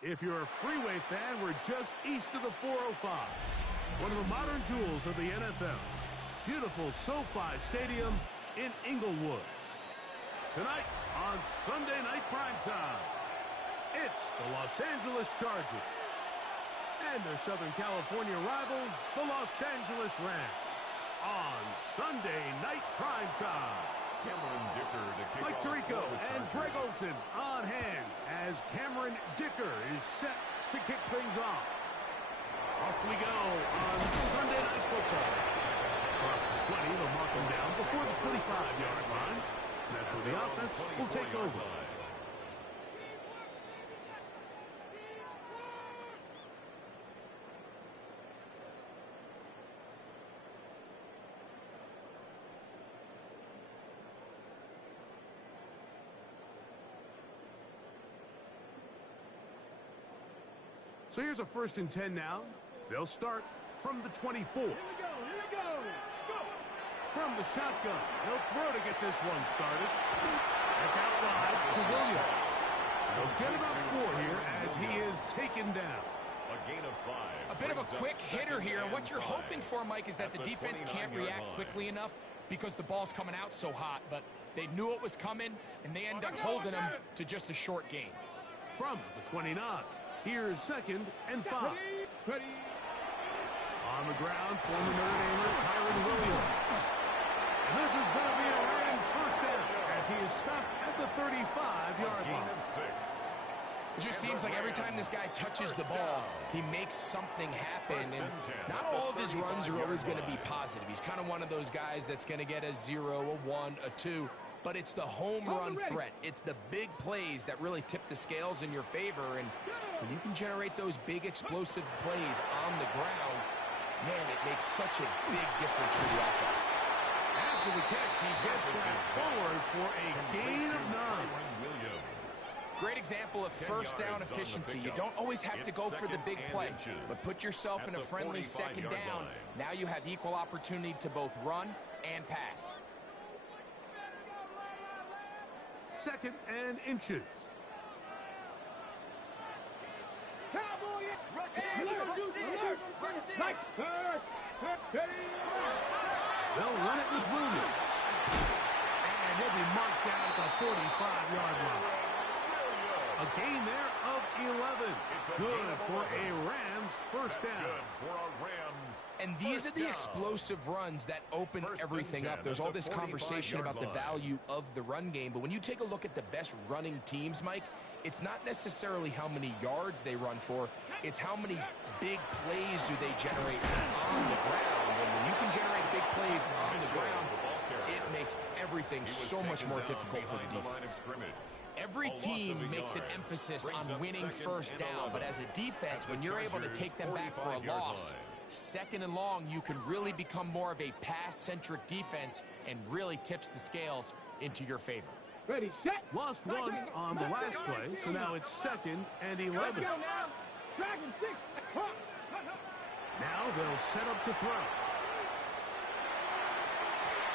If you're a freeway fan, we're just east of the 405. One of the modern jewels of the NFL. Beautiful SoFi Stadium in Inglewood. Tonight on Sunday Night Primetime, it's the Los Angeles Chargers and their Southern California rivals, the Los Angeles Rams, on Sunday Night Primetime. Cameron Dicker to kick Mike off Tirico for the and Chargers. Greg Olsen on hand as Cameron Dicker is set to kick things off. Off we go on Sunday Night Football. Across the 20, they'll mark them down before the 25-yard line. And that's where the offense will take over. So here's a 1st and 10 now. They'll start from the 24. Here we go. Go. From the shotgun, he'll throw to get this one started. That's out wide to Williams. They'll get about 4 here as he is taken down. A gain of 5. A bit of a brings up quick hitter here. second What you're and 5. hoping for, Mike, is that At the the defense can't 29-yard react line. quickly enough because the ball's coming out so hot. But they knew it was coming, and they end up holding them to just a short gain. From the 29, here's 2nd and 5. Ready. On the ground, former Notre Damer Kyron Williams. And this is going to be a Rams first down as he is stopped at the 35-yard Gain line. of 6. It just seems like every time this guy touches the ball, he makes something happen. And not all of his runs are always going to be positive. He's kind of one of those guys that's going to get a 0, a 1, a 2. But it's the home run threat. It's the big plays that really tip the scales in your favor. And when you can generate those big explosive plays on the ground, man, it makes such a big difference for the offense. After the catch, he gets that forward for a gain of 9. Williams. Great example of 10 first down yards on the efficiency. You pickup. don't always have to It's go for the 2nd big and play, inches but put yourself at in a the friendly 2nd 45-yard down. line. Now you have equal opportunity to both run and pass. 2nd and inches. Cowboy. Nice. They'll run it with Williams. And he'll be marked down at the 45-yard line. A gain there of 11. Good for a Rams first down. Good for a Rams. And these are first the down. explosive runs that open First and everything 10 up. There's at all the this conversation 45-yard about the line. value of the run game, but when you take a look at the best running teams, Mike, it's not necessarily how many yards they run for, it's how many big plays do they generate on the ground. And when you can generate big plays on the ground, it makes everything He was so much taken more down difficult for the behind line of defense. scrimmage. Every A loss team of a makes an yard. emphasis Brings on up winning 2nd first and down, but 11. as a defense, At when the you're able to Chargers' take them back for a 45-yard loss, line. 2nd and long, you can really become more of a pass-centric defense and really tips the scales into your favor. Ready, set. Lost one on the last play, so now it's 2nd and 11. Let's go now. Dragon 6. Now they'll set up to throw.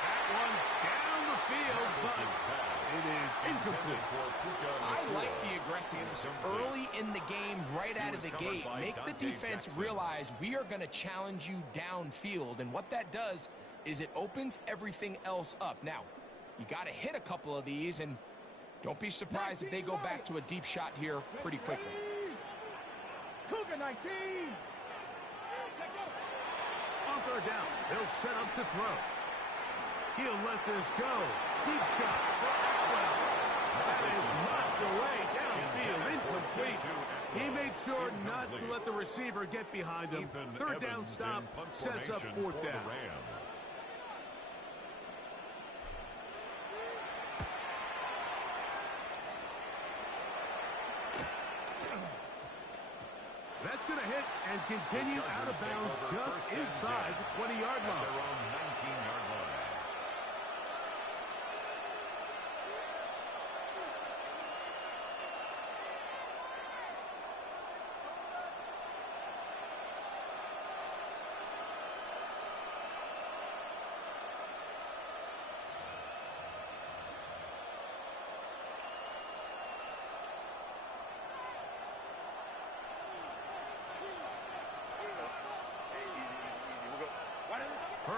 That one down the field, but it is incomplete. I like the aggressiveness early in the game, right out of the gate. Make the defense realize we are going to challenge you downfield, and what that does is it opens everything else up. Now, you got to hit a couple of these, and don't be surprised if they go back to a deep shot here pretty quickly. Cougar 19. On 3rd down, they'll set up to throw. He'll let this go. Deep shot for Atwell. That is knocked away downfield, incomplete. He made sure not to let the receiver get behind him. Ethan 3rd down Evans stop in punt sets up formation 4th for the down. Rams. That's going to hit and continue out of bounds just inside the 20-yard At line. their own 19-yard line.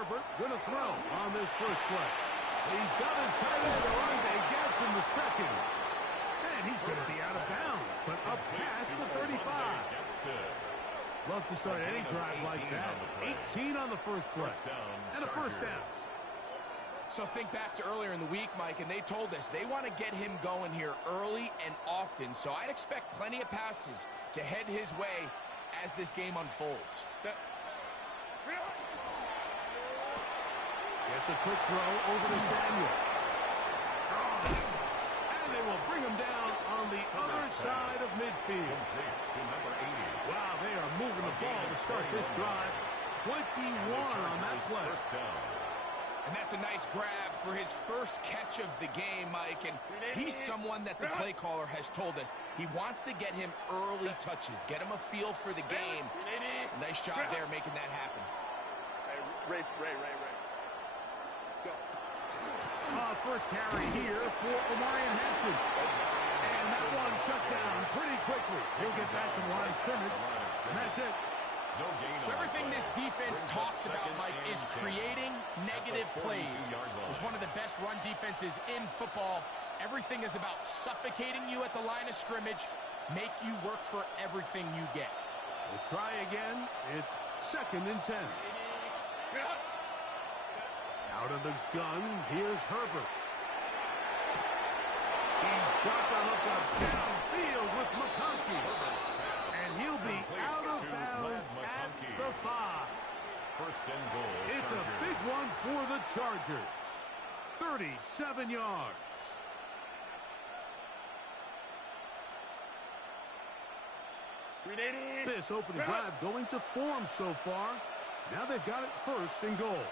Herbert going to throw on this first play. He's got his tight end Delonte Gadsden the second. And he's going to be out of bounds, but up past the 35. Love to start any drive like that. 18 on the first play. And a first down. So think back to earlier in the week, Mike, and they told us they want to get him going here early and often. So I'd expect plenty of passes to head his way as this game unfolds. Gets a quick throw over to Samuel. And they will bring him down on the other side of midfield. Wow, they are moving the ball to start this drive. 21 on that play. And that's a nice grab for his first catch of the game, Mike. And he's someone that the play caller has told us he wants to get him early touches, get him a feel for the game. Nice job there making that happen. Ray. Go. First carry here for Omarion Hampton. And that one shut down pretty quickly. He'll get back to the line of scrimmage. And that's it. So everything this defense talks about, Mike, is creating negative plays. It's one of the best run defenses in football. Everything is about suffocating you at the line of scrimmage, make you work for everything you get. We'll try again. It's 2nd and 10. Out of the gun, here's Herbert. He's got the hook up downfield with McConkey. And he'll be out of bounds at the 5. First and goal. It's a big one for the Chargers. 37 yards. This opening drive going to form so far. Now they've got it 1st and goal.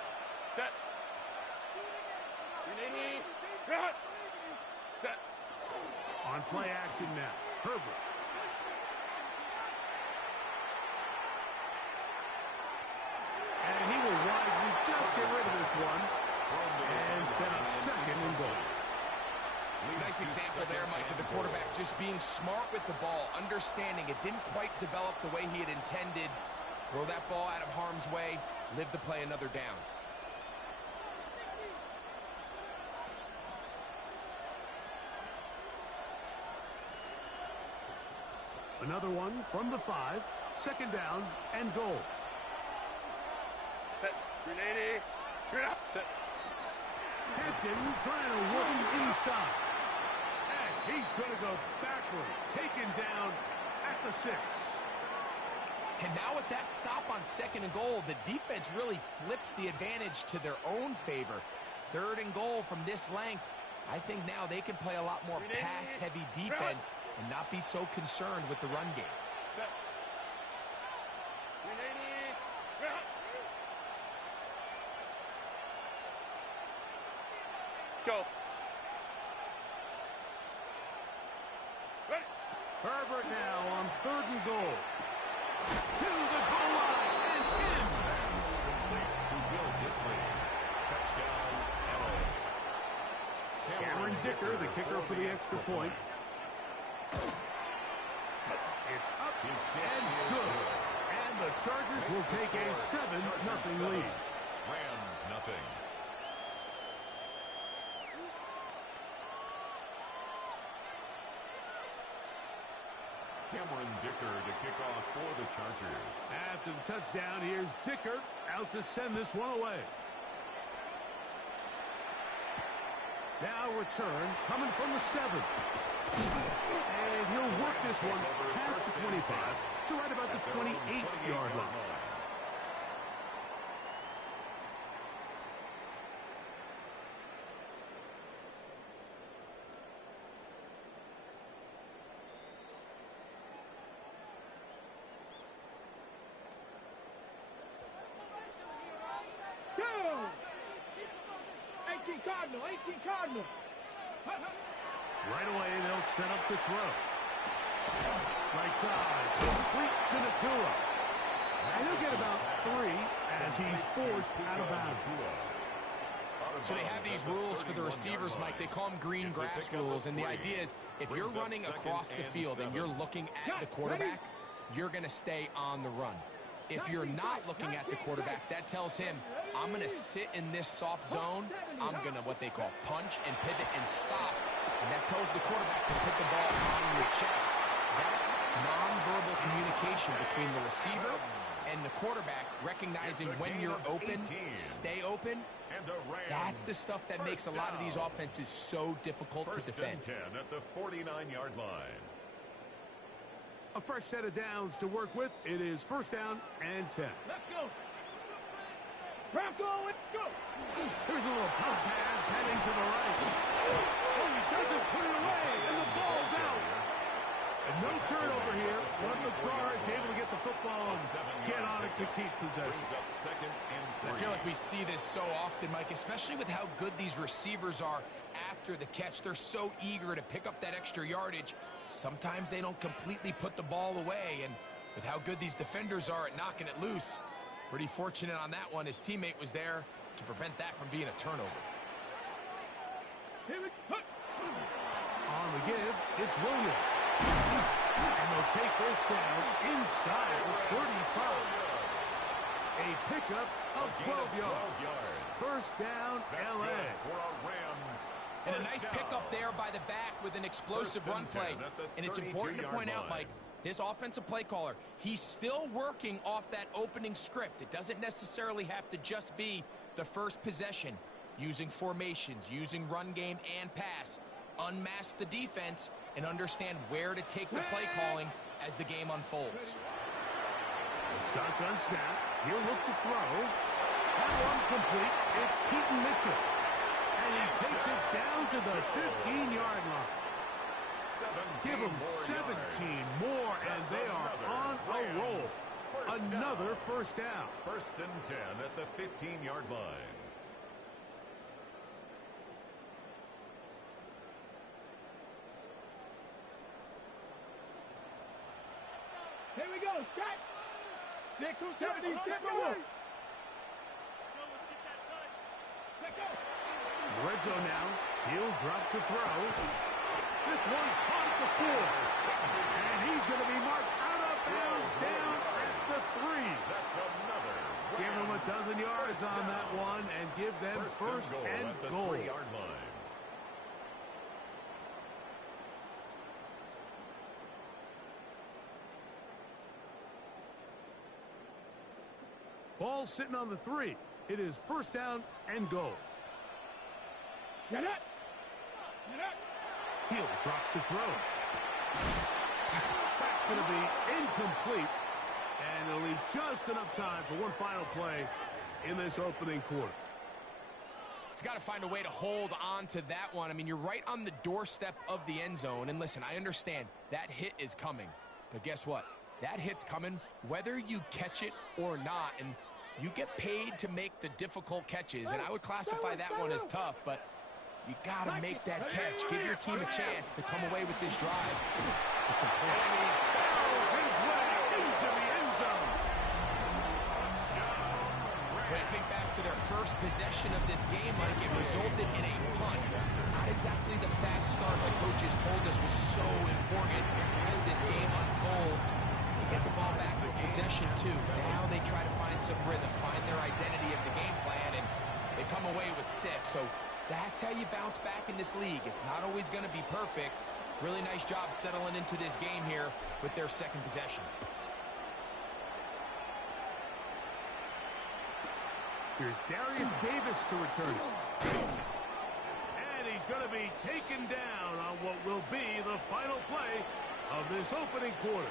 Set. Set. On play action now. Herbert. And he will wisely just get rid of this one and set up 2nd and goal. Nice example there, Mike, of the quarterback just being smart with the ball, understanding it didn't quite develop the way he had intended. Throw that ball out of harm's way, live to play another down. Another one from the 5. 2nd down and goal. Set. Set. Hampton trying to work inside. And he's going to go backwards. Taken down at the 6. And now with that stop on 2nd and goal, the defense really flips the advantage to their own favor. 3rd and goal from this length. I think now they can play a lot more pass-heavy defense and not be so concerned with the run game. Set. Go. Ready. Herbert now on 3rd and goal. To the goal line and in. To Will Dissly. Touchdown, LA. Cameron Dicker, the kicker for the extra point. It's up and good. And the Chargers will take a 7-0 lead. Rams, nothing. Cameron Dicker to kick off for the Chargers. After the touchdown, here's Dicker out to send this one away. Now return coming from the 7. And he'll work this one past the 25 to right about the 28-yard line. Cardinal. Right away, they'll set up to throw. Right side, complete to Nakua. And he'll get about 3 as he's forced out of bounds. So they have these rules for the receivers, Mike. They call them green grass rules. And the idea is if you're running across the field and you're looking at the quarterback, you're going to stay on the run. If you're not looking at the quarterback, that tells him, I'm going to sit in this soft zone. I'm going to what they call punch and pivot and stop. And that tells the quarterback to put the ball on your chest. That nonverbal communication between the receiver and the quarterback, recognizing when you're open, stay open, that's the stuff that makes a lot of these offenses so difficult to defend. First and 10 at the 49-yard line. A fresh set of downs to work with. It is first down and 10. Let's go. Bronco, let's go. Here's a little pump pass heading to the right. Oh, he doesn't put it away, and the ball's out. And no turnover here. One of the guards able to get the football and get on it to keep possession. Brings up second and 3. I feel like we see this so often, Mike, especially with how good these receivers are after the catch. They're so eager to pick up that extra yardage. Sometimes they don't completely put the ball away, and with how good these defenders are at knocking it loose, pretty fortunate on that one. His teammate was there to prevent that from being a turnover. Here we go. On the give, it's Williams. And they'll take this down inside the 35. A pickup of 12 yards. First down, That's L.A. good for a Rams. And a First nice down. pickup there by the back with an explosive First run and play. 10 at the And it's important to 32-yard point out, line. Mike, this offensive play caller, he's still working off that opening script. It doesn't necessarily have to just be the first possession. Using formations, using run game and pass. Unmask the defense and understand where to take the play calling as the game unfolds. Shotgun snap. He'll look to throw. That one complete. It's Keaton Mitchell. And he takes it down to the 15-yard line. 17 Give them more 17 yards. more, and That's they are on another a roll. Rams first Another down. first down. First and 10 at the 15-yard line. Here we go. Shot. 670, Timberwolves. Let's go. Red zone now. He'll drop to throw. This one caught the floor. And he's going to be marked out of bounds down at the 3. That's another Give them a Rams dozen yards first on down. that one and give them first and at the goal. 3-yard line. Ball sitting on the 3. It is first down and goal. Get it. Get it. He'll drop to throw. That's going to be incomplete. And it'll leave just enough time for one final play in this opening quarter. He's got to find a way to hold on to that one. I mean, you're right on the doorstep of the end zone. And listen, I understand that hit is coming. But guess what? That hit's coming whether you catch it or not. And you get paid to make the difficult catches. And I would classify that one as tough. But you got to make that catch. Give your team a chance to come away with this drive. It's important. And he barrels his way into the end zone. When I think back to their first possession of this game, Mike, it resulted in a punt. Not exactly the fast start the coaches told us was so important as this game unfolds. They get the ball back with possession too. Now they try to find some rhythm, find their identity of the game plan, and they come away with 6. So that's how you bounce back in this league. It's not always going to be perfect. Really nice job settling into this game here with their second possession. Here's Darius Davis to return. And he's going to be taken down on what will be the final play of this opening quarter.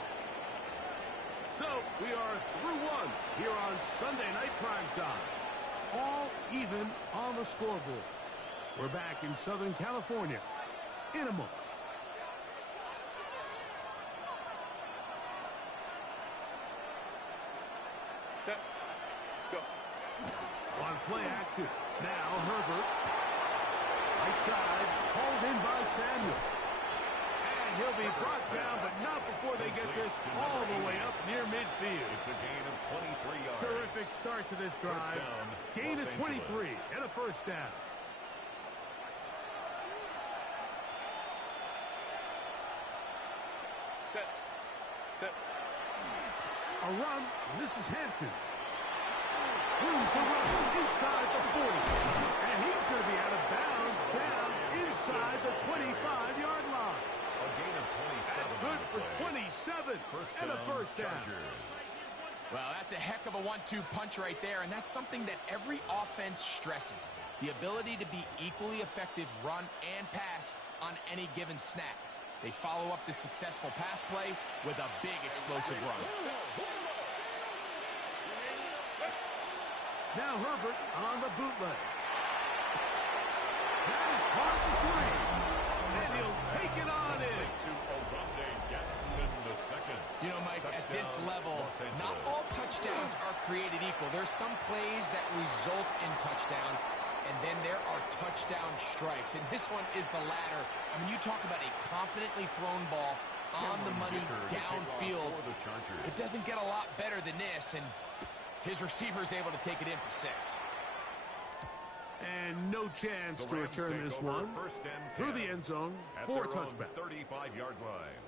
So we are through one here on Sunday Night Primetime. All even on the scoreboard. We're back in Southern California in a moment. Set. Go. On play action. Now Herbert. Right side. Hauled in by Samuel. And he'll be brought down, but not before they get this all the way up near midfield. It's a gain of 23 yards. Terrific start to this drive. First down, Gain Los of 23 Angeles. and a first down. Set. Set. A run. This is Hampton. Room to run inside the 40. And he's going to be out of bounds down inside the 25-yard line. A gain of 27. That's good for 27 and a first down. Well, that's a heck of a 1-2 punch right there, and that's something that every offense stresses. The ability to be equally effective run and pass on any given snap. They follow up the successful pass play with a big explosive run. Now Herbert on the bootleg. That is caught for 3. And he'll take it on in. To Oronde Gadsden the second. You know, Mike, at this level, not all touchdowns are created equal. There's some plays that result in touchdowns, and then there are touchdown strikes. And this one is the latter. I mean, you talk about a confidently thrown ball on the money downfield. It doesn't get a lot better than this, and his receiver is able to take it in for 6. And no chance to return this one through the end zone for a touchback. 35-yard line.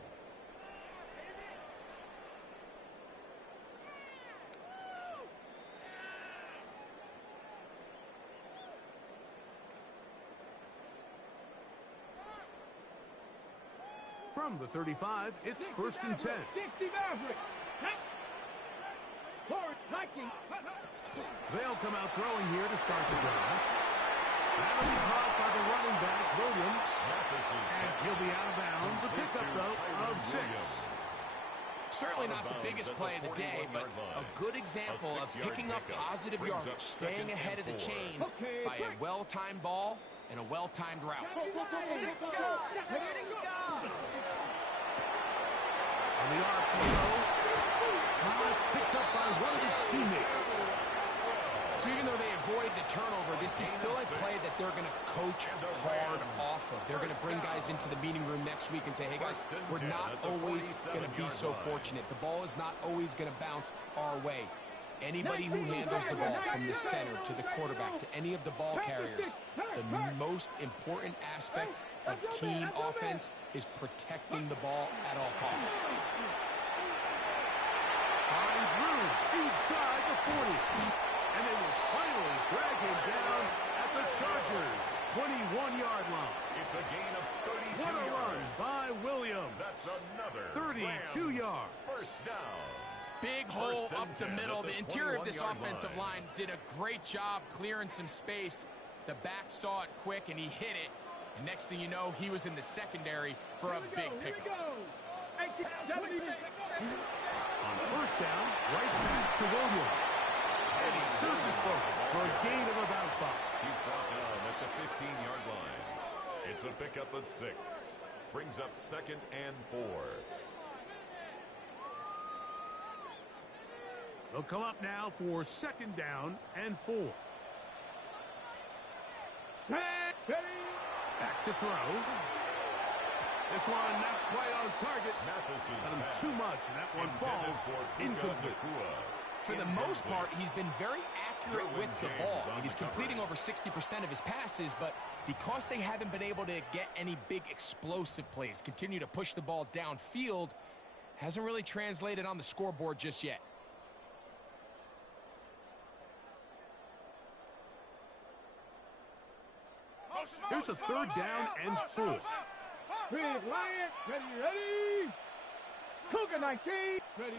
From the 35, it's first and 10. 60 Maverick. Forward, hiking. They'll come out throwing here to start the drive. That'll be caught by the running back, Williams. And he'll be out of bounds. A pickup, though, of 6. Certainly not the biggest play of the day, but a good example of picking up positive yardage, staying ahead of the chains by a well-timed ball and a well-timed route. On the RPO, it's picked up by one of his teammates. So even though they avoid the turnover, this is still a play that they're going to coach hard off of. They're going to bring guys into the meeting room next week and say, hey guys, we're not always going to be so fortunate. The ball is not always going to bounce our way. Anybody who handles the ball from the center to the quarterback to any of the ball carriers, the most important aspect of team offense is protecting the ball at all costs. Finds room inside the 40. And they will finally drag him down at the Chargers' 21-yard line. It's a gain of 32 What a yards. run by Williams. That's another 32 yards. First down. Big hole up the middle. The interior of this offensive line did a great job clearing some space. The back saw it quick, and he hit it. And next thing you know, he was in the secondary for a big pickup. On first down, right back to Williams. And he searches for a gain of about 5. He's brought down at the 15-yard line. It's a pickup of 6. Brings up 2nd and 4. They'll come up now for 2nd down and 4. Back to throw. This one not quite on target. Got him too much, and that one falls incomplete. For the most part, he's been very accurate with the ball. And he's completing over 60% of his passes, but because they haven't been able to get any big explosive plays, continue to push the ball downfield, hasn't really translated on the scoreboard just yet. Here's a 3rd down and 4. Big Lion, ready. Cougar 19, ready.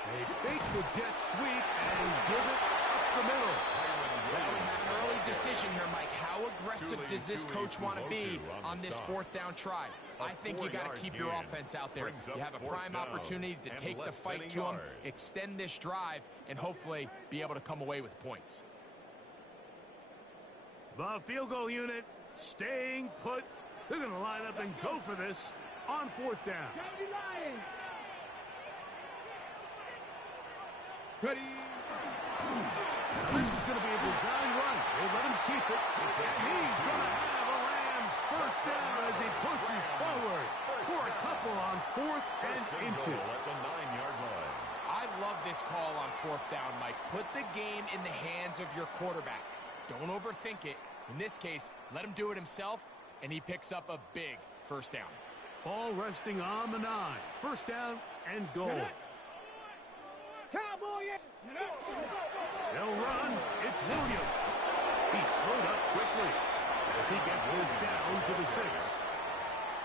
They fake the jet sweep and give it up the middle. Well, we have an early decision here, Mike. How aggressive does this coach want to be on this 4th down try? I think you got to keep your offense out there. You have a prime opportunity to take the fight to them, extend this drive, and hopefully be able to come away with points. The field goal unit staying put. They're going to line up and go for this on 4th down. Ready. Now this is going to be a design run. They let him keep it. And he's going to have a Rams first down as he pushes forward for a couple on 4th and inches. At the 9-yard line. I love this call on 4th down, Mike. Put the game in the hands of your quarterback. Don't overthink it. In this case, let him do it himself, and he picks up a big first down. Ball resting on the 9. First down and goal. They'll run. It's Williams. He slowed up quickly as he gets this down to the 6.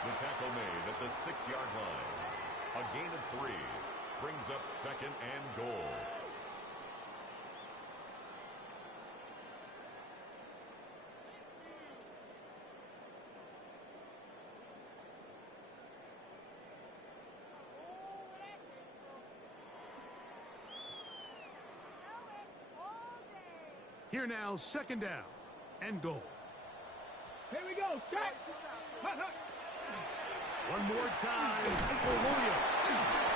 The tackle made at the 6-yard line. A gain of 3 brings up 2nd and goal. Here now, 2nd down and goal. Here we go. Strike. One more time for Williams.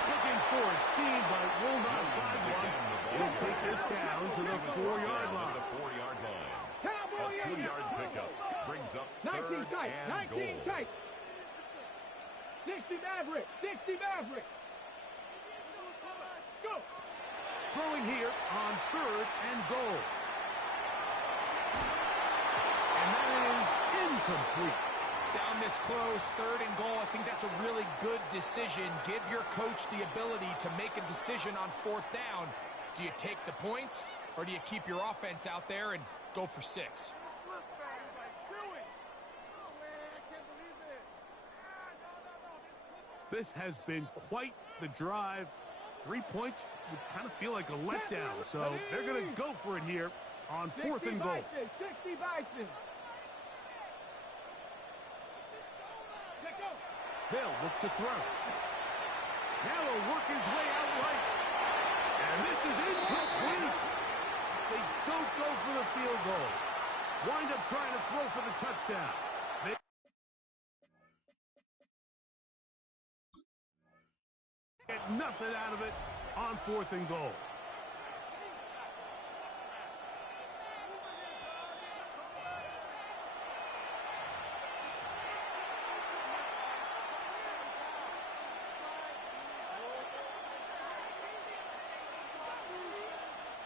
Looking for a seam, but will not find one. He'll take this down to the 4-yard line. The 4-yard line. Cowboy A 2-yard pickup brings up 19 3rd tight. and 19 goal. tight. 60 Maverick. 60 Maverick. Go. Throwing here on 3rd and goal. And that is incomplete. Down this close, 3rd and goal. I think that's a really good decision. Give your coach the ability to make a decision on 4th down. Do you take the points, or do you keep your offense out there and go for 6? This has been quite the drive. 3 points would kind of feel like a letdown, so they're going to go for it here on 4th and goal. 60 Bison. They'll look to throw. Now he'll work his way out right. And this is incomplete. They don't go for the field goal. Wind up trying to throw for the touchdown. They get nothing out of it on 4th and goal.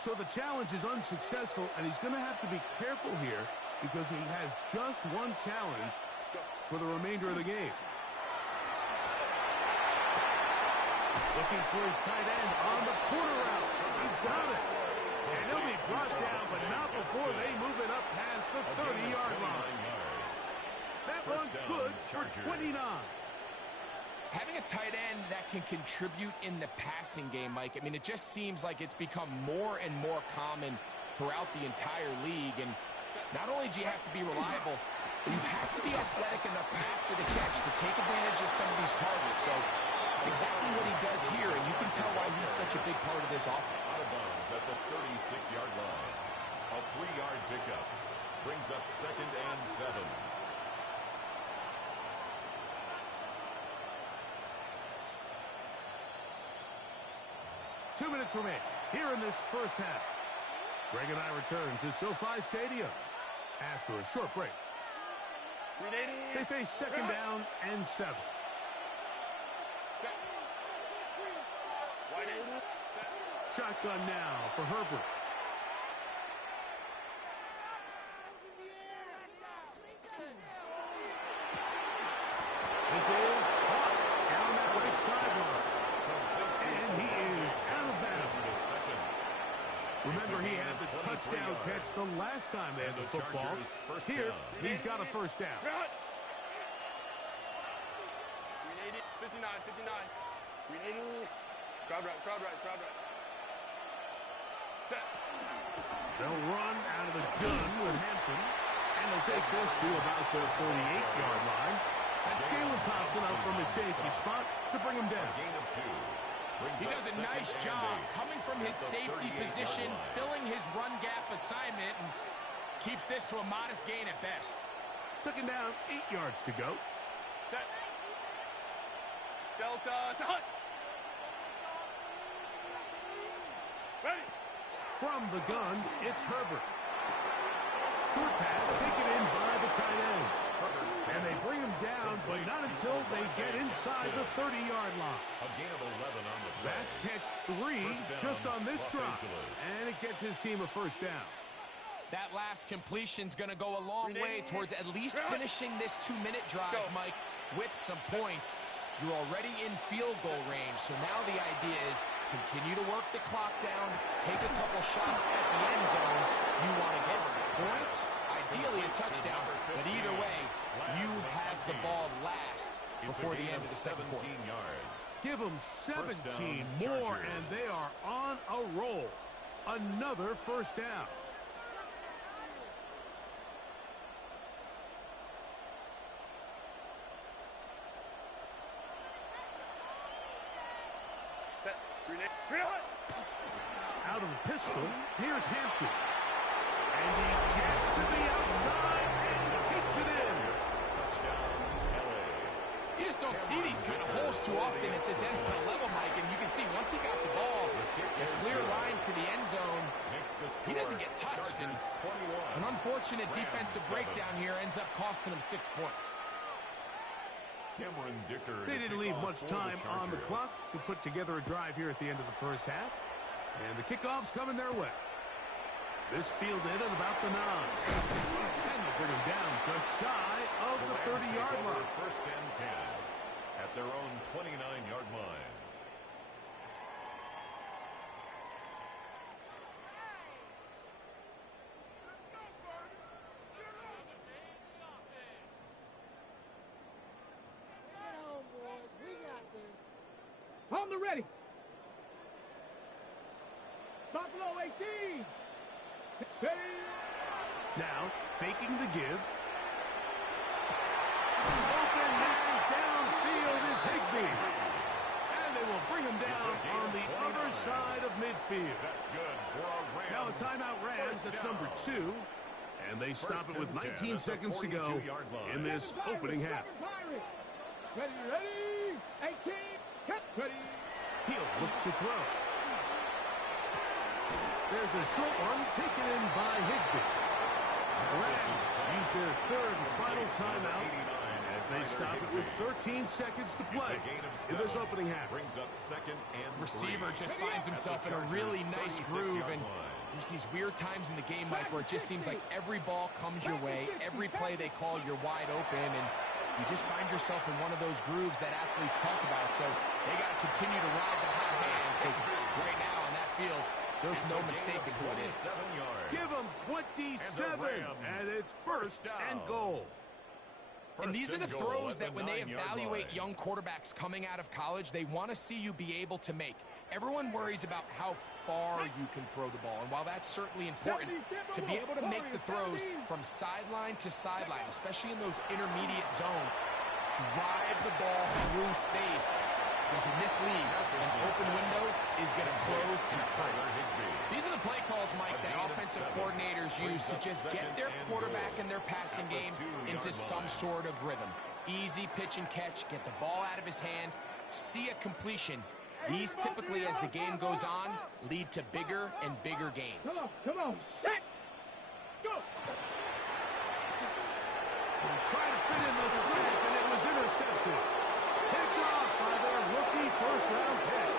So the challenge is unsuccessful, and he's going to have to be careful here because he has just one challenge for the remainder of the game. Looking for his tight end on the corner route. He's got it. And he'll be brought down, but not before they move it up past the 30-yard line. That one good for 29. Having a tight end that can contribute in the passing game, Mike, I mean, it just seems like it's become more and more common throughout the entire league. And not only do you have to be reliable, you have to be athletic enough after the catch to take advantage of some of these targets. So it's exactly what he does here, and you can tell why he's such a big part of this offense. Out of bounds at the 36-yard line. A 3-yard pickup brings up 2nd and 7. 2 minutes remain here in this first half. Greg and I return to SoFi Stadium after a short break. They face 2nd down and 7. Shotgun now for Herbert. This is caught down that right sideline. And he is out of bounds. Remember, he had the touchdown catch the last time they had the football. Here, he's got a first down. 59. Crowd right. Set. They'll run out of the gun with Hampton. And they'll take this to about the 38-yard line. That's Jalen Thompson up from his safety spot to bring him down. Gain of 2. He does a nice job coming from his safety position, filling his run gap assignment, and keeps this to a modest gain at best. 2nd down, 8 yards to go. Set. Delta to Hunt. Ready. From the gun, it's Herbert. Short pass taken in by the tight end. And they bring him down, but not until they get inside the 30-yard line. A gain of 11 on the play. That's catch 3 just on this drive. And it gets his team a first down. That last completion's going to go a long way towards at least finishing this 2-minute drive, Mike, with some points. You're already in field goal range, so now the idea is continue to work the clock down, take a couple shots at the end zone. You want to get points, ideally a touchdown, but either way, you have the ball last before the end of the second quarter. Give them 17 more, and they are on a roll. Another first down. Set. Three hut. Out of the pistol, here's Hampton. And he gets to the outside and takes it in. Touchdown, LA. You just don't see these kind of holes too often at this NFL level, Mike, and you can see once he got the ball, a clear line to the end zone, he doesn't get touched, and an unfortunate defensive breakdown here ends up costing him 6 points. Cameron Dicker. They didn't leave much time on the clock to put together a drive here at the end of the first half. And the kickoff's coming their way. This fielded at about the 9. And they'll bring him down just shy of the 30-yard line. First and 10 at their own 29-yard line. On the ready. Buffalo 18. Ready. Now, faking the give. Open man downfield is Higbee. And they will bring him down on the other side of midfield. That's good for a Rams. Now a timeout Rams, that's number 2. And they stop it with 19 seconds to go in this opening half. Ready, ready. 18. Cut. Ready. He'll look to throw. There's a short one taken in by Higbee. Rams use their third and final timeout as they stop it with 13 seconds to play in this opening half. Brings up second and Receiver just finds himself in a really nice groove, and there's these weird times in the game, Mike, where it just seems like every ball comes your way, every play they call, you're wide open, and you just find yourself in one of those grooves that athletes talk about. So they got to continue to ride the hot hand, because right now on that field, there's no mistaking who it is. Give them 27, and it's first and goal. And these are the throws that when they evaluate young quarterbacks coming out of college, they want to see you be able to make. Everyone worries about how far you can throw the ball, and while that's certainly important, to be able to make the throws from sideline to sideline, especially in those intermediate zones, drive the ball through space, because in this league, an open window is going to close in a hurry. These are the play calls, Mike, that offensive coordinators use to just get their quarterback and their passing game into some sort of rhythm. Easy pitch and catch, get the ball out of his hand, see a completion. These typically, as the game goes on, lead to bigger and bigger gains. Come on, set, go. They try to fit in the slant, and it was intercepted. Picked off by their rookie first-round pick.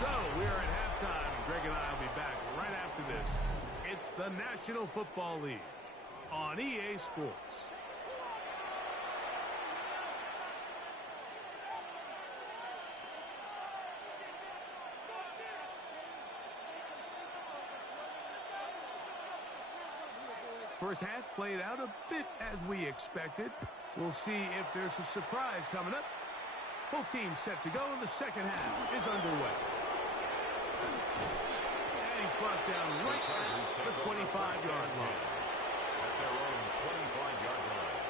So, we are at halftime, and Greg and I will be back right after this. It's the National Football League on EA Sports. First half played out a bit as we expected. We'll see if there's a surprise coming up. Both teams set to go, and the second half is underway. And he's brought down right at the 25-yard line. At their own 25-yard line.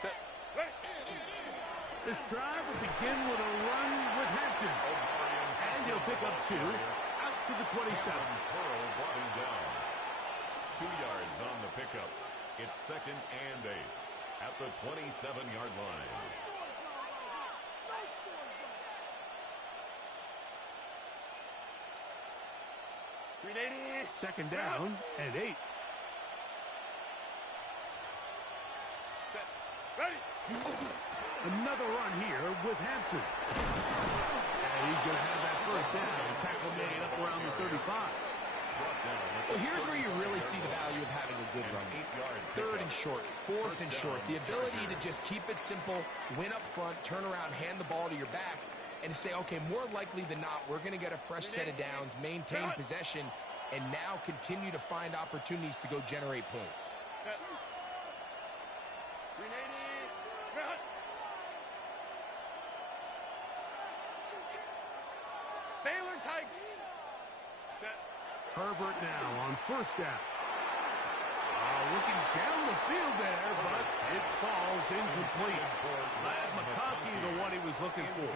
Set. Ready. This drive will begin with a run with Hampton. And he'll pick up 2 out to the 27. Pearl brought him down. 2 yards on the pickup. It's second and 8 at the 27-yard line. Second down and 8. Set. Ready. Another run here with Hampton. And he's going to have that first down. Tackle made up around the 35. Well, here's where you really see the value of having a good run game. Third and short, fourth and short. The ability to just keep it simple, win up front, turn around, hand the ball to your back, and say, okay, more likely than not, we're going to get a fresh set of downs, maintain possession, and now continue to find opportunities to go generate points. Set. 380. Cut. Baylor tight. Set. Herbert now on first down. Looking down the field there, but it falls incomplete. Ladd McConkey, the one he was looking for.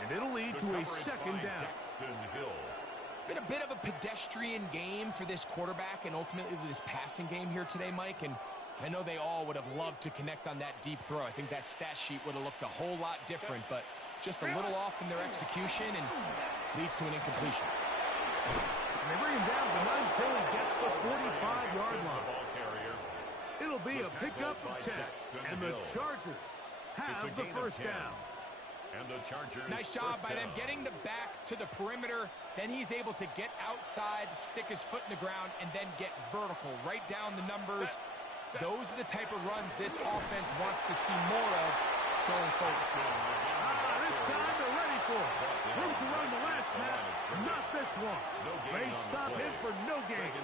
And it'll lead to a second down. It's been a bit of a pedestrian game for this quarterback and ultimately this passing game here today, Mike. And I know they all would have loved to connect on that deep throw. I think that stat sheet would have looked a whole lot different, but just a little off in their execution and leads to an incompletion. And they bring him down, but not until he gets the 45-yard line. It'll be a pickup of 10, and the Chargers have the first down. And the Chargers nice job by them getting the back to the perimeter. Then he's able to get outside, stick his foot in the ground, and then get vertical. Right down the numbers. Those are the type of runs this offense wants to see more of going forward. This time they're ready for it. Room to run the last snap, not this one. They stop him for no gain.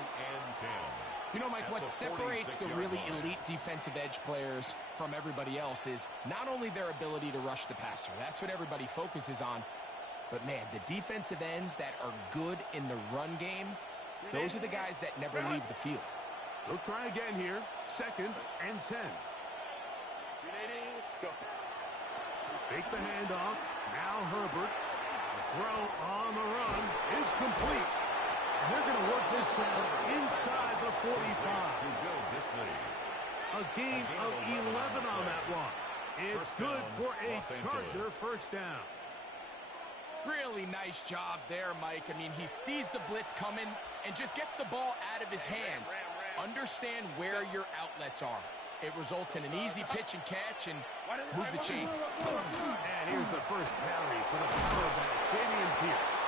You know, Mike, what separates the really elite defensive edge players from everybody else is not only their ability to rush the passer. That's what everybody focuses on. But, man, the defensive ends that are good in the run game, those are the guys that never leave the field. They'll try again here. Second and 10. 380. Go. Fake the handoff. Now Herbert. The throw on the run is complete. And they're going to work this down inside the 45. To build this lead. A gain of 11 on that one. It's good for a Charger first down. Really nice job there, Mike. I mean, he sees the blitz coming and just gets the ball out of his hands. Understand where your outlets are. It results in an easy pitch and catch and move the chains. And here's the first carry for the power back, Dameon Pierce.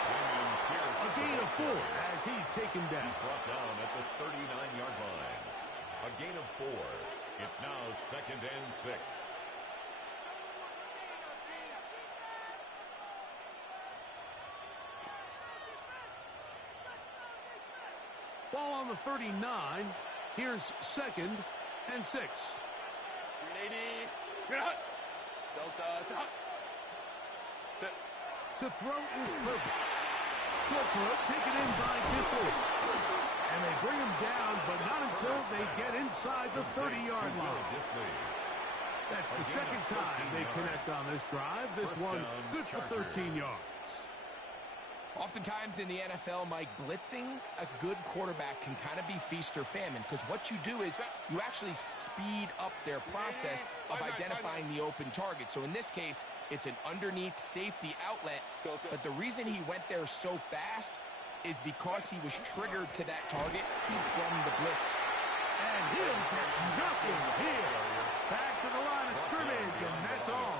A gain of 4 as he's taken down. He's brought down at the 39-yard line. A gain of 4. It's now second and 6. Ball on the 39. Here's second and 6. 380. Cut. Delta. Set. To throw is perfect. Short throw taken in by Disley. And they bring him down, but not until they get inside the 30-yard line. That's the second time they connect on this drive. This one good for 13 yards. Oftentimes in the NFL, Mike, blitzing a good quarterback can kind of be feast or famine because what you do is you actually speed up their process of identifying the open target. So in this case, it's an underneath safety outlet, but the reason he went there so fast is because he was triggered to that target from the blitz. And he'll get nothing here. Back to the line of scrimmage, and that's all.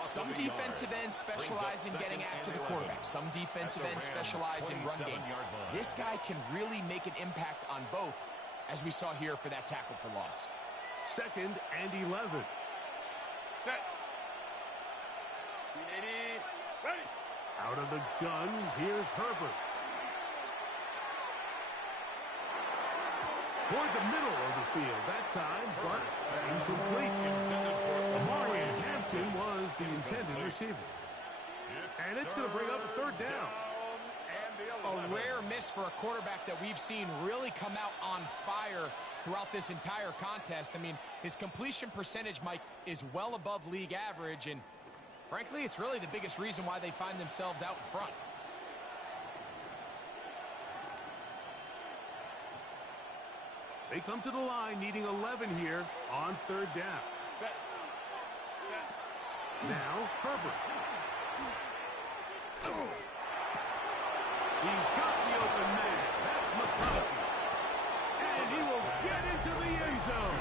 Some defensive ends specialize in getting after the quarterback. Some defensive ends specialize in run game. This guy can really make an impact on both, as we saw here for that tackle for loss. Second and 11. Set. 380. Ready. Out of the gun, here's Herbert. Toward the middle of the field that time, but incomplete. Amari Hampton was the intended receiver. And it's going to bring up a third down. A rare miss for a quarterback that we've seen really come out on fire throughout this entire contest. I mean, his completion percentage, Mike, is well above league average, and frankly, it's really the biggest reason why they find themselves out in front. They come to the line needing 11 here on third down. Set. Set. Now, Herbert. He's got the open man. That's McConkey. And he will get into the end zone.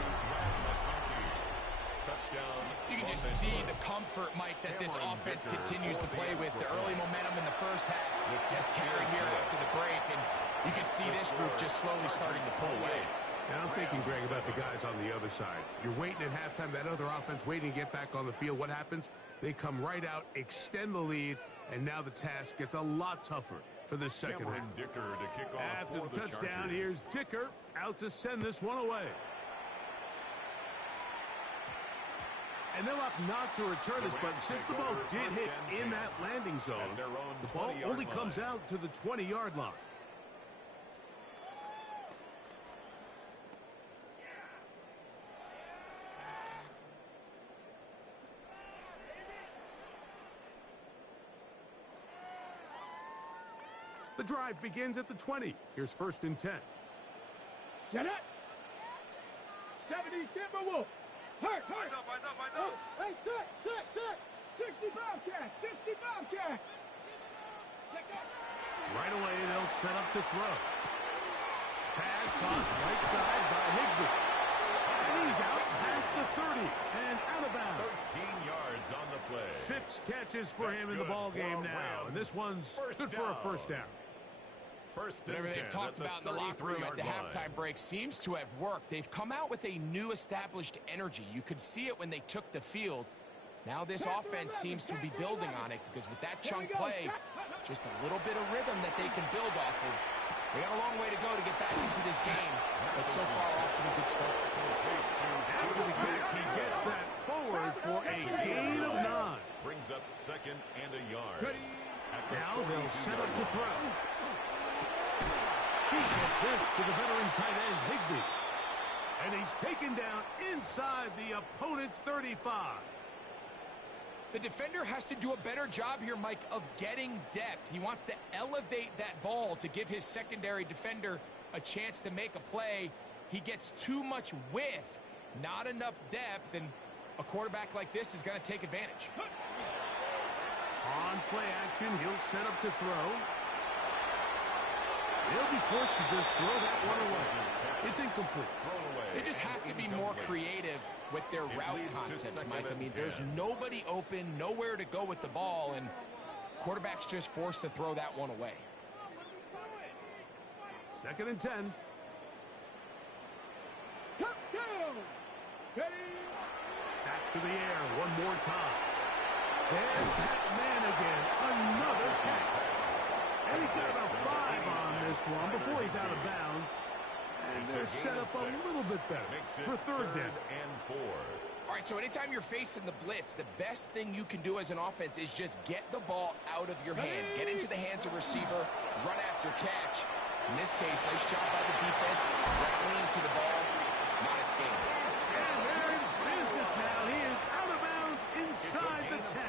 comfort, Mike, that this offense continues to play with. The early momentum in the first half has carried here after the break, and you can see this group just slowly starting to pull away. And I'm thinking, Greg, about the guys on the other side. You're waiting at halftime, that other offense waiting to get back on the field. What happens? They come right out, extend the lead, and now the task gets a lot tougher for the second half. Dicker to kick off After for the the touchdown, Chargers. here's Dicker out to send this one away. And they'll opt not to return this, but since the ball did hit in that landing zone, the ball only comes out to the 20-yard line. The drive begins at the 20. Here's 1st and 10. Set it. 70 Timberwolves. Hurt. Oh, hey, check. 60 Bobcats. 60 Bobcats. Right away, they'll set up to throw. Pass caught right side by Higbee. And he's out past the 30 and out of bounds. 13 yards on the play. 6 catches for him in the ball game now. And this one's good for a first down. First and Whatever 10 they've talked at about in the locker room at the 33-yard halftime break seems to have worked. They've come out with a new established energy. You could see it when they took the field. Now this offense seems to be building on it because with that chunk play, just a little bit of rhythm that they can build off of. They got a long way to go to get back into this game, but so far off to a good start. After the catch, he gets that forward for a gain of 9. Brings up 2nd and a yard. Now they'll set up to throw. He gets this to the veteran tight end, Higbee. And he's taken down inside the opponent's 35. The defender has to do a better job here, Mike, of getting depth. He wants to elevate that ball to give his secondary defender a chance to make a play. He gets too much width, not enough depth, and a quarterback like this is going to take advantage. On play action, he'll set up to throw. He'll be forced to just throw that one away. It's incomplete. They just have to be more creative with their route concepts, Mike. I mean, there's nobody open, nowhere to go with the ball, and quarterback's just forced to throw that one away. 2nd and 10. Touchdown. Ready. Back to the air one more time. There's that man again. Another catch. And he's got about 5 on this one before he's out of bounds. And they're set up a little bit better for 3rd down. And 4. All right, so anytime you're facing the blitz, the best thing you can do as an offense is just get the ball out of your hand. Get into the hands of receiver, run after catch. In this case, nice job by the defense, rallying to the ball. Modest gain. And they're in business now. He is out of bounds inside the 10.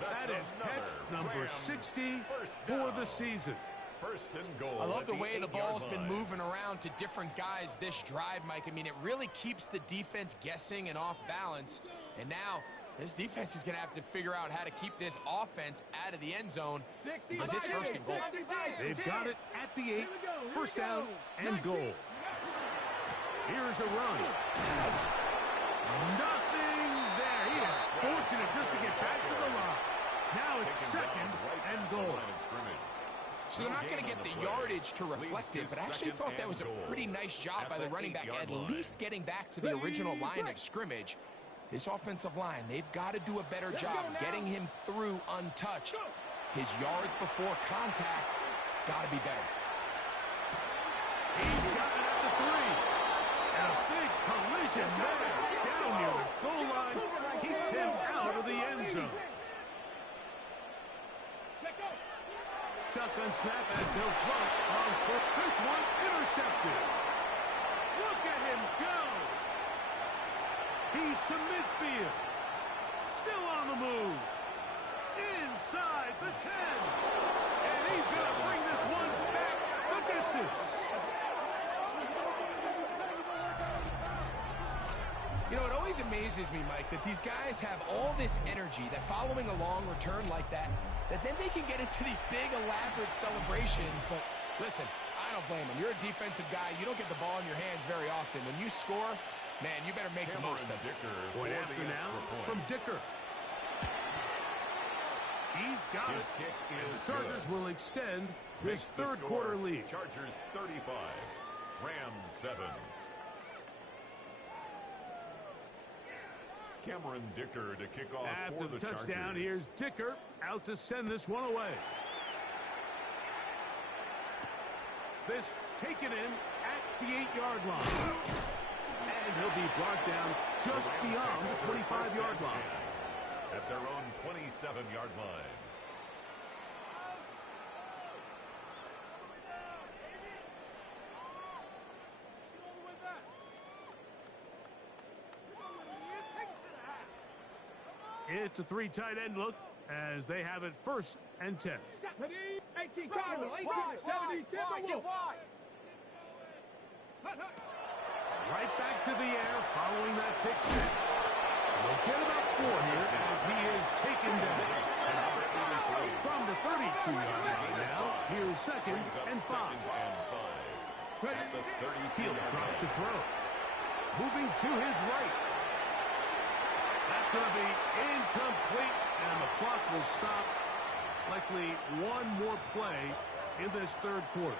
That is catch number 60 for the season. 1st and goal. I love at the way the 8-yard ball's been line. moving around to different guys this drive, Mike. I mean, it really keeps the defense guessing and off balance. And now this defense is going to have to figure out how to keep this offense out of the end zone because it's 1st and goal. They've got it at the 8. 1st down and goal. Here's a run. Nothing there. He is fortunate just to get back to the line. Now it's 2nd and goal. So they're not going to get the yardage to reflect it, but I actually thought that was a pretty nice job by the running back, at least getting back to the original line of scrimmage. This offensive line, they've got to do a better job getting him through untouched. His yards before contact got to be better. He's got it at the 3. And a big collision there down near the goal line keeps him out of the end zone. Shotgun snap as they'll throw it on foot. This one intercepted. Look at him go. He's to midfield. Still on the move. Inside the 10. And he's going to bring this one back the distance. You know, it always amazes me, Mike, that these guys have all this energy, that following a long return like that then they can get into these big, elaborate celebrations. But listen, I don't blame them. You're a defensive guy. You don't get the ball in your hands very often. When you score, Man, you better make the most of it. Point after now from Dicker. He's got it. And the Chargers will extend this third quarter lead. Chargers 35, Rams 7. Cameron Dicker to kick off after for the the touchdown. Chargers. Here's Dicker out to send this one away. This taken in at the 8-yard line. And he'll be brought down just beyond the 25-yard line. At their own 27-yard line. It's a 3 tight end look as they have it 1st and 10. 18 Cardinal, 18 70 Timberwolves. Right back to the air following that pick six. We'll get about 4 here as he is taken down. From the 32-yard line now, here's 2nd and 5. At the 32 Field drops to throw. Moving to his right. That's going to be incomplete, and the clock will stop. Likely one more play in this third quarter.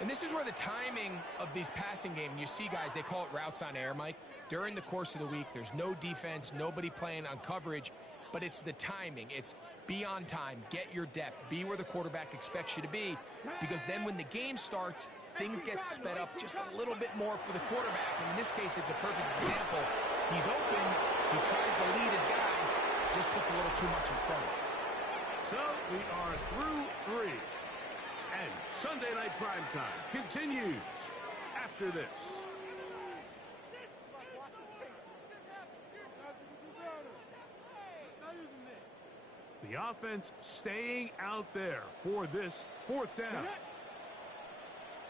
And this is where the timing of these passing games, you see guys, they call it routes on air, Mike. During the course of the week, there's no defense, nobody playing on coverage, but it's the timing. It's be on time, get your depth, be where the quarterback expects you to be, because then when the game starts, things get sped up just a little bit more for the quarterback. And in this case, it's a perfect example. He's open, he tries to lead his guy, just puts a little too much in front of him. So we are through 3. And Sunday Night Primetime continues after this. The offense staying out there for this 4th down.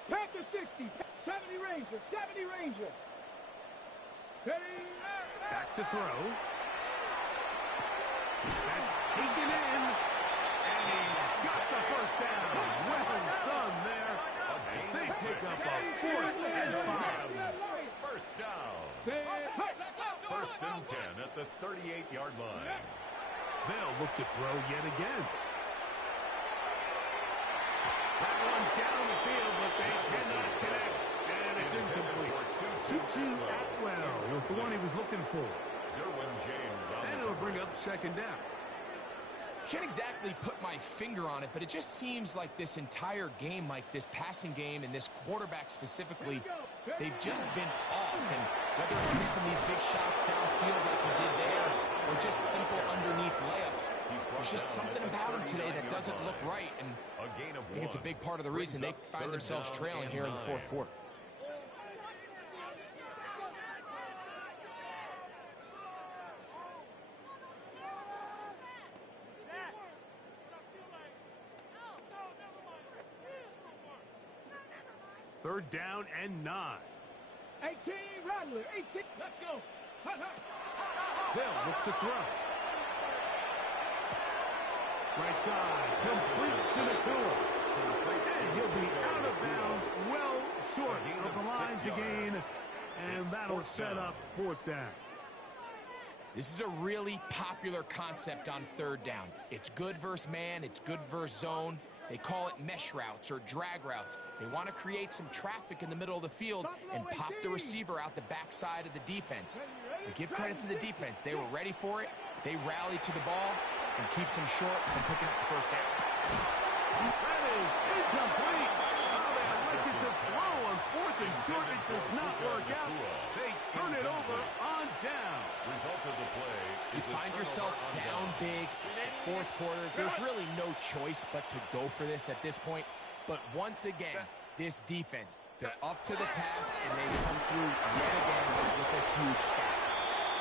Packer 60, 70 Rangers, 70 Rangers. Back to throw. That's taken in. And he's got the 1st down. Well done there. As they pick up a 4th and 5. 1st down. 1st and 10 at the 38-yard line. They'll look to throw yet again. That one down the field, but they cannot connect. And it's incomplete. Tutu Atwell was the one he was looking for. Derwin James on And it'll bring up 2nd down. Can't exactly put my finger on it, but it just seems like this entire game, like this passing game and this quarterback specifically, they've just been off. And whether it's missing these big shots downfield like he did there, or just simple underneath layups, there's just something about him today that doesn't look right. And I think it's a big part of the reason they find themselves trailing here in the 4th quarter. Third down and 9. 18 Rattler, 18. Let's go. They'll look to throw. Right side, complete to the core. And he'll be out of bounds, well short of the line to gain. And that'll set up 4th down. This is a really popular concept on 3rd down. It's good versus man, it's good versus zone. They call it mesh routes or drag routes. They want to create some traffic in the middle of the field and pop the receiver out the backside of the defense. But give credit to the defense. They were ready for it. They rallied to the ball and keeps them short from picking up the 1st down. That is incomplete. Oh, they elected to throw on 4th and short. It does not work out. They turn it over on down. Result of the play. You find yourself down big. It's the 4th quarter. There's really no choice but to go for this at this point. But once again, this defense, they're up to the task, and they come through yet again with a huge stop.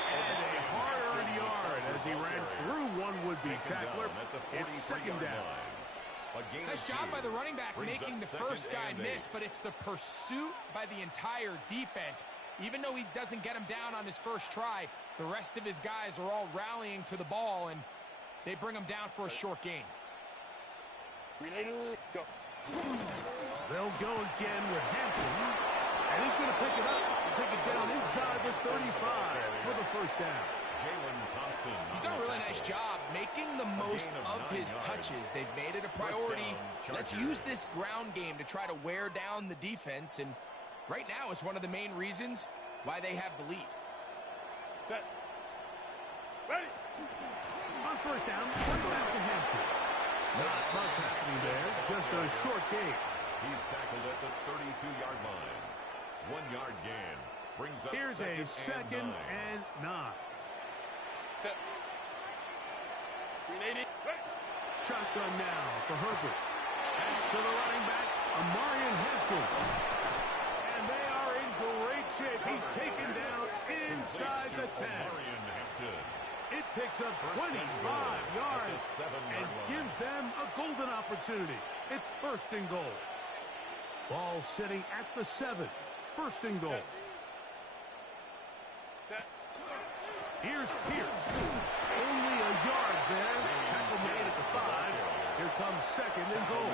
And a hard-earned yard as he ran through one would-be tackler. It's 2nd down. Nice job by the running back making the first guy miss, but it's the pursuit by the entire defense. Even though he doesn't get him down on his first try, the rest of his guys are all rallying to the ball, and they bring him down for a short gain. Go. They'll go again with Hampton, and he's going to pick it up and take it down inside. first down. Jalen Thompson. He's done a really nice job making the most of his touches. They've made it a priority. Let's use this ground game to try to wear down the defense, and right now it's one of the main reasons why they have the lead. Set. Ready. On first down, bring it back to Hampton. Not much happening there, just a short gain. He's tackled at the 32-yard line. 1-yard gain. Brings up Here's a second and 9. Set. 380. Ready. Shotgun now for Herbert. That's to the running back, Amarian Hampton. And they are in great shape. He's taken down inside the 10. It picks up 25 yards and gives them a golden opportunity. It's first and goal. Ball sitting at the 7. First and goal. Set. Here's Pierce. Only a yard there. Tackle made at the 5. Here comes second and goal.